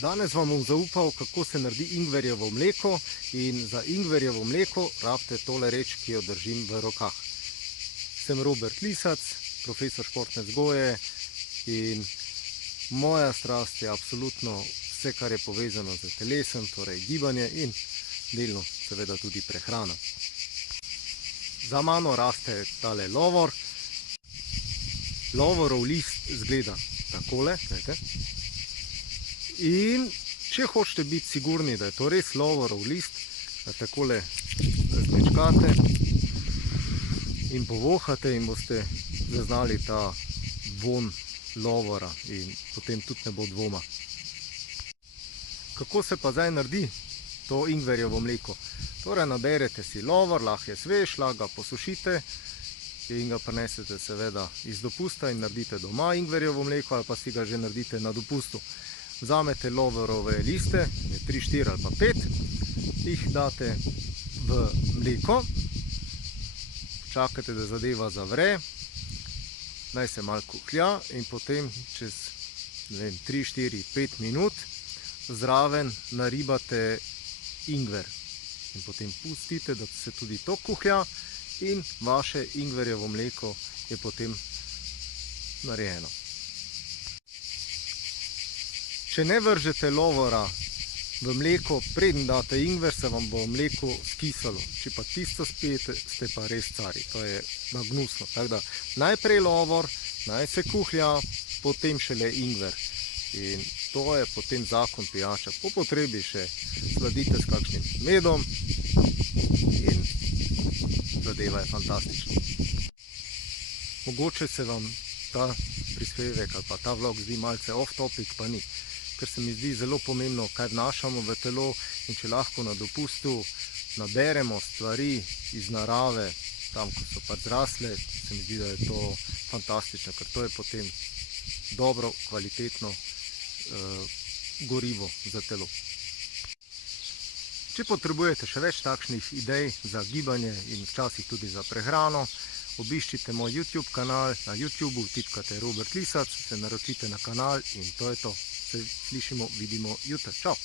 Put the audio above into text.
Danes vam bom zaupal, kako se naredi ingverjevo mleko, in za ingverjevo mleko rabite tole reč, ki jo držim v rokah. Sem Robert Lisac, profesor športne vzgoje, in moja strast je absolutno vse, kar je povezano z telesom, torej gibanje in delno seveda tudi prehrana. Za mano raste tale lovor. Lovorov list izgleda takole, gledajte. In če hočete biti sigurni, da je to res lovorov list, ga takole zmečkate in povohate in boste zaznali ta vonj lovora in potem tudi ne bo dvoma. Kako se pa zdaj naredi to ingverjevo mleko? Torej naberete si lovor, lahko je svež, lahko ga posušite in ga prinesete seveda iz dopusta in naredite doma ingverjevo mleko, ali pa si ga že naredite na dopustu. Vzamete lovorove liste, 3, 4 ali pa 5, jih date v mleko, čakate, da zadeva zavre, naj se malo kuhlja in potem čez 3, 4, 5 minut zraven naribate ingver. In potem pustite, da se tudi to kuhlja in vaše ingverjevo mleko je potem narejeno. Če ne vržete lovora v mleko, preden date ingver, se vam bo mleko skisalo. Če pa tisto spijete, ste pa res cari. To je gnusno. Tako da najprej lovor, naj se kuhlja, potem šele ingver. In to je potem zakon pijača. Po potrebi še sladite s kakšnim medom in zadeva je fantastična. Mogoče se vam ta prispevek ali pa ta vlog zdi malce off topic, pa ni. Ker se mi zdi zelo pomembno, kaj vnašamo v telo, in če lahko na dopustu naberemo stvari iz narave, tam, ko so pač zrasle, se mi zdi, da je to fantastično, ker to je potem dobro, kvalitetno gorivo za telo. Če potrebujete še več takšnih idej za gibanje in včasih tudi za prehrano, obiščite moj YouTube kanal, na YouTubeu tipkate Robert Lisac, se naročite na kanal in to je to. Se slišimo, vidimo jutri. Čau!